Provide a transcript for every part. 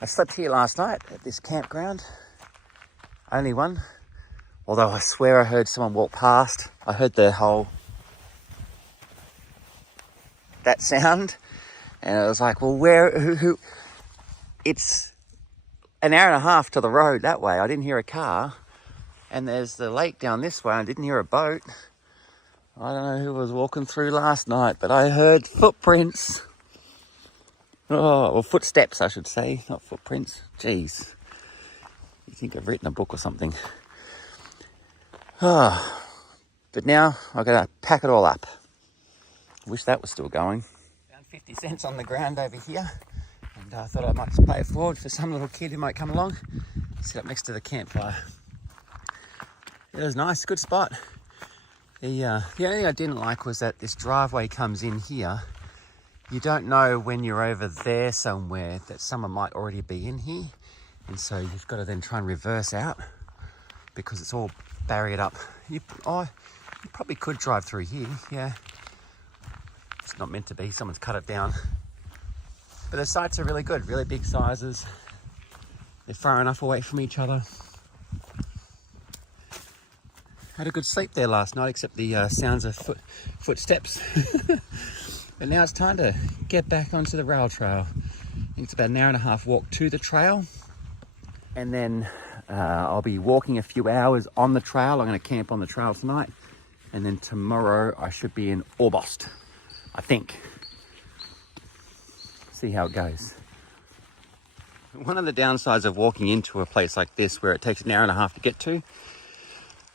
I slept here last night at this campground. Only one. Although I swear I heard someone walk past. I heard the whole... that sound. And I was like, well, who? It's an hour and a half to the road that way. I didn't hear a car. And there's the lake down this way. I didn't hear a boat. I don't know who was walking through last night, but I heard footprints. Oh, well, footsteps, I should say, not footprints. Jeez. You think I've written a book or something. Oh, but now I've got to pack it all up. Wish that was still going. Found 50 cents on the ground over here. And I thought I might just pay it forward for some little kid who might come along. Sit up next to the campfire. It was nice, good spot. The only thing I didn't like was that this driveway comes in here. You don't know when you're over there somewhere that someone might already be in here. And so you've got to then try and reverse out because it's all barriered up. You probably could drive through here, yeah. It's not meant to be, someone's cut it down. But the sites are really good, really big sizes. They're far enough away from each other. Had a good sleep there last night, except the sounds of footsteps. But now it's time to get back onto the rail trail. I think it's about an hour and a half walk to the trail. And then I'll be walking a few hours on the trail. I'm going to camp on the trail tonight. And then tomorrow I should be in Orbost, I think. See how it goes. One of the downsides of walking into a place like this where it takes an hour and a half to get to,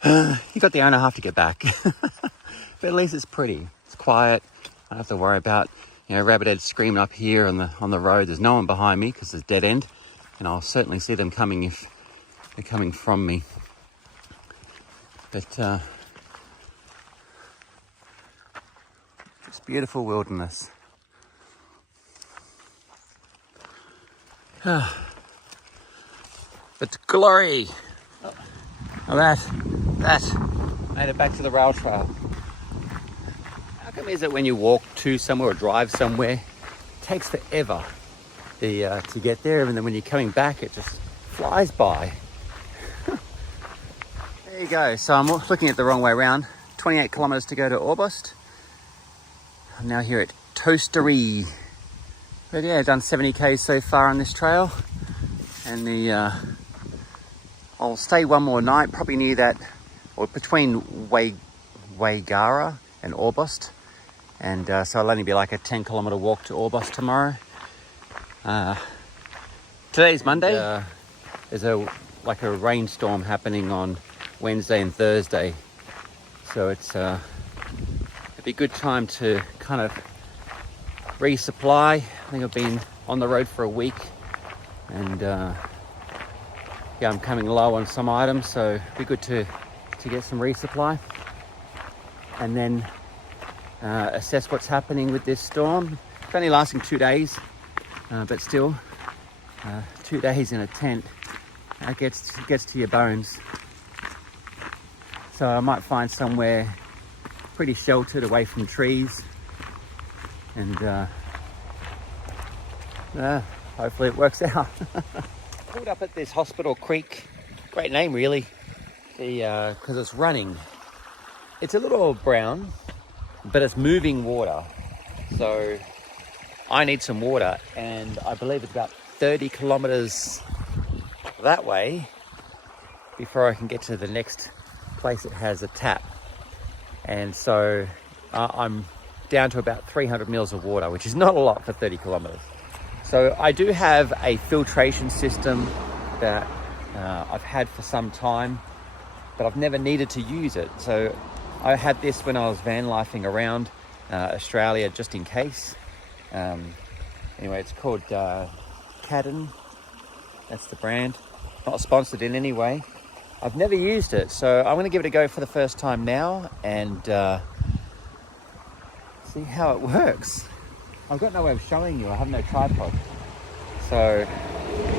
you got the hour and a half to get back. But at least it's pretty. It's quiet. I don't have to worry about, rabbit heads screaming up here on the road. There's no one behind me because it's dead end. And I'll certainly see them coming if they're coming from me. But it's beautiful wilderness. But glory of that made it back to the rail trail. How come is it when you walk to somewhere or drive somewhere, it takes forever to get there, and then when you're coming back it just flies by? There you go. So I'm looking at the wrong way around. 28 kilometers to go to Orbost. I'm now here at Toastery. But yeah, I've done 70 k's so far on this trail, and I'll stay one more night, probably near that, or between Waigara and Orbost, and so it'll only be like a 10 kilometer walk to Orbost tomorrow. Today's Monday. There's a rainstorm happening on Wednesday and Thursday, so it'd be a good time to kind of resupply. I think I've been on the road for a week, and I'm coming low on some items, so it'd be good to get some resupply, and then assess what's happening with this storm. It's only lasting 2 days, but still, 2 days in a tent, it gets to your bones. So I might find somewhere pretty sheltered, away from trees, and hopefully it works out. Pulled up at this Hospital Creek. Great name, really, because it's running. It's a little brown, but it's moving water. So I need some water, and I believe it's about 30 kilometers that way before I can get to the next place that has a tap. And so I'm down to about 300 mils of water, which is not a lot for 30 kilometers. So I do have a filtration system that I've had for some time, but I've never needed to use it. So I had this when I was van lifing around Australia, just in case. Anyway, it's called Cadden. That's the brand. Not sponsored in any way. I've never used it, so I'm going to give it a go for the first time now and see how it works. I've got no way of showing you. I have no tripod, so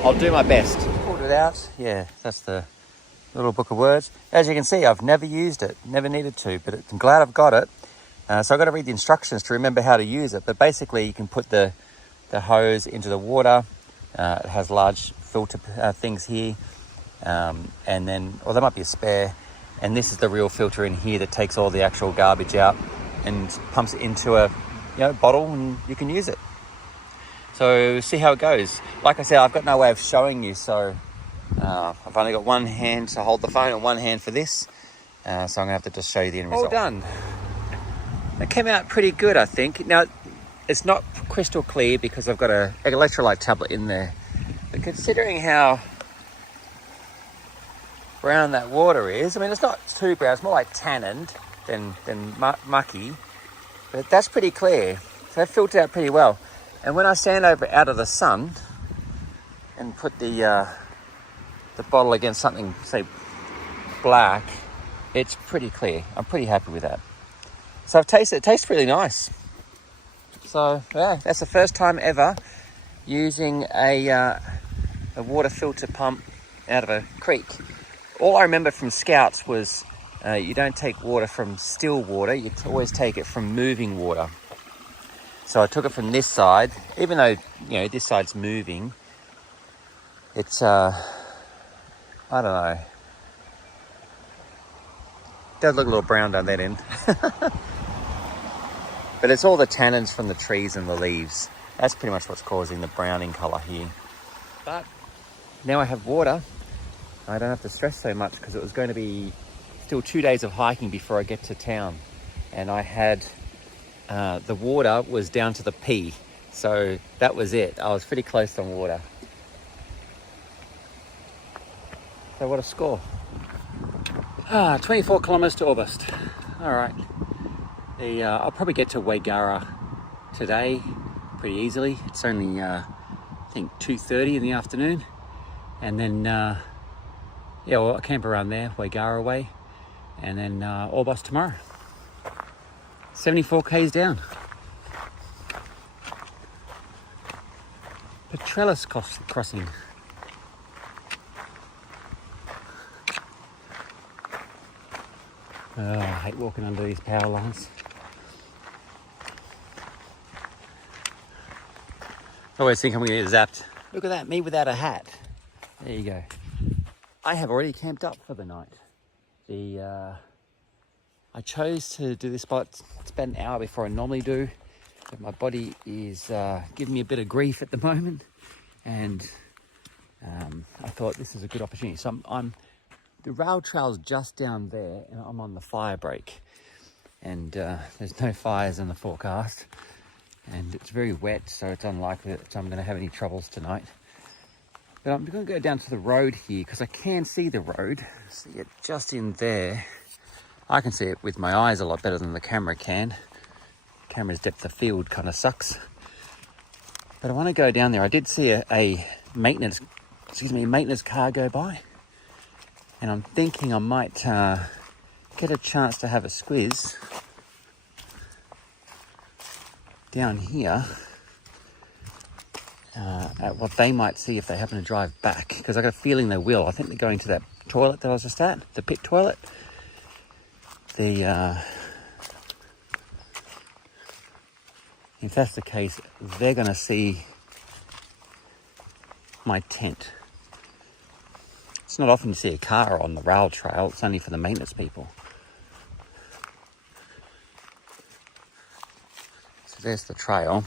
I'll do my best. Pulled it out. Yeah, that's the little book of words. As you can see, I've never used it, never needed to, but I'm glad I've got it. So I've got to read the instructions to remember how to use it. But basically, you can put the hose into the water, It has large filter things here, and then, or there might be a spare, and this is the real filter in here that takes all the actual garbage out and pumps it into a bottle, and you can use it. So see how it goes. Like I said, I've got no way of showing you, so I've only got one hand to hold the phone and one hand for this, so I'm gonna have to just show you the end result. All done. It came out pretty good, I think. Now, it's not crystal clear because I've got an electrolyte tablet in there. But considering how brown that water is, I mean, it's not too brown. It's more like tanned than mucky. But that's pretty clear. So that filtered out pretty well. And when I stand out of the sun and put the bottle against something, say, black, it's pretty clear. I'm pretty happy with that. So I've tasted it. It tastes really nice. So yeah, that's the first time ever using a water filter pump out of a creek. All I remember from Scouts was you don't take water from still water, you always take it from moving water. So I took it from this side, even though this side's moving. It's I don't know. It does look a little brown down that end. But it's all the tannins from the trees and the leaves. That's pretty much what's causing the browning colour here. But now I have water. I don't have to stress so much because it was going to be still 2 days of hiking before I get to town. And I had, the water was down to the pee. So that was it. I was pretty close on water. So what a score. 24 kilometres to August. All right. I'll probably get to Waigara today pretty easily. It's only, I think, 2:30 in the afternoon. And then, I'll camp around there, Waigara way. And then Orbos tomorrow. 74 k's down. Petrellis crossing. Oh, I hate walking under these power lines. I always think I'm going to get zapped. Look at that, me without a hat. There you go. I have already camped up for the night. I chose to do this spot. It's about an hour before I normally do. But my body is giving me a bit of grief at the moment. And I thought this is a good opportunity. So the rail trail's just down there and I'm on the fire break. And there's no fires in the forecast. And it's very wet, so it's unlikely that I'm going to have any troubles tonight. But I'm going to go down to the road here because I can see the road. See it just in there. I can see it with my eyes a lot better than the camera can. The camera's depth of field kind of sucks. But I want to go down there. I did see a maintenance car go by. And I'm thinking I might get a chance to have a squiz down here at what they might see if they happen to drive back, because I got a feeling they will. I think they're going to that toilet that I was just at, the pit toilet. If that's the case, they're going to see my tent. It's not often you see a car on the rail trail. It's only for the maintenance people. So there's the trail.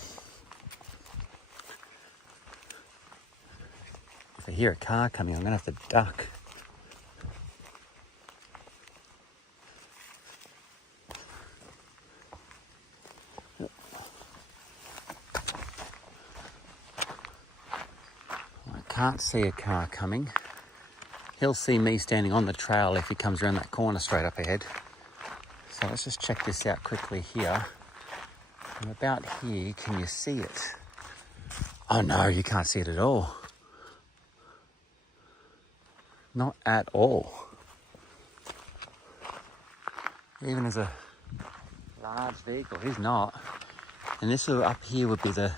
If I hear a car coming, I'm going to have to duck. I can't see a car coming. He'll see me standing on the trail if he comes around that corner straight up ahead. So let's just check this out quickly here. From about here, can you see it? Oh no, you can't see it at all. Not at all. Even as a large vehicle, he's not. And this up here would be the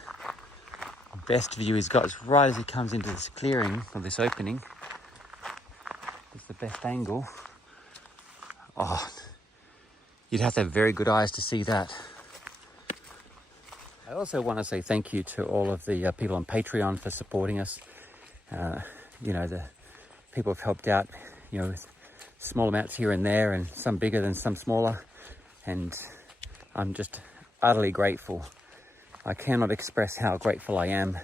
best view he's got. It's right as he comes into this clearing, or this opening. It's the best angle. Oh, you'd have to have very good eyes to see that. I also want to say thank you to all of the people on Patreon for supporting us. You know, the people have helped out, you know, with small amounts here and there, and some bigger than some smaller. And I'm just utterly grateful. I cannot express how grateful I am.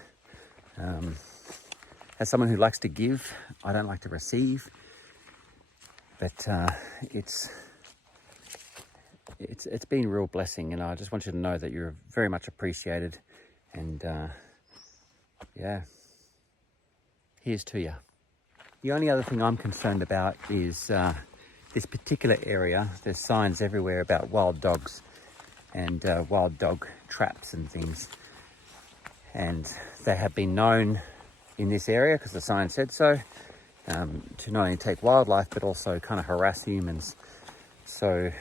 As someone who likes to give, I don't like to receive. But it's been a real blessing, and I just want you to know that you're very much appreciated. And yeah, here's to you. The only other thing I'm concerned about is this particular area. There's signs everywhere about wild dogs and wild dog traps and things. And they have been known in this area, because the sign said so, to not only take wildlife but also kind of harass humans. So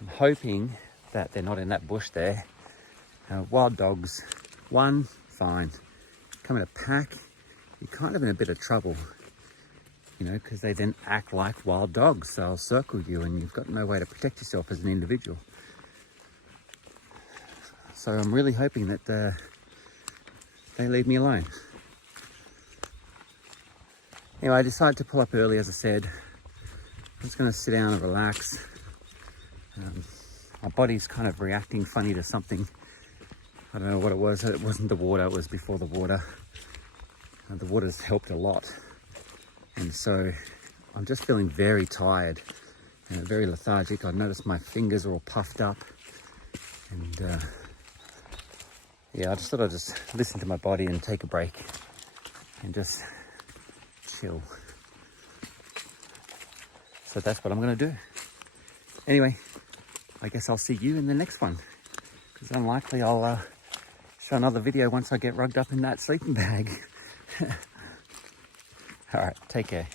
I'm hoping that they're not in that bush there. Wild dogs, one, fine. Come in a pack, you're kind of in a bit of trouble, you know, because they then act like wild dogs. They'll circle you and you've got no way to protect yourself as an individual. So I'm really hoping that they leave me alone. Anyway, I decided to pull up early, as I said. I'm just going to sit down and relax. My body's kind of reacting funny to something. I don't know what it was. It wasn't the water, it was before the water. The water's helped a lot. And so I'm just feeling very tired and very lethargic. I noticed my fingers are all puffed up. And yeah, I just thought I'd just listen to my body and take a break and just chill. So that's what I'm going to do. Anyway, I guess I'll see you in the next one, because unlikely I'll show another video once I get rugged up in that sleeping bag. All right, take care.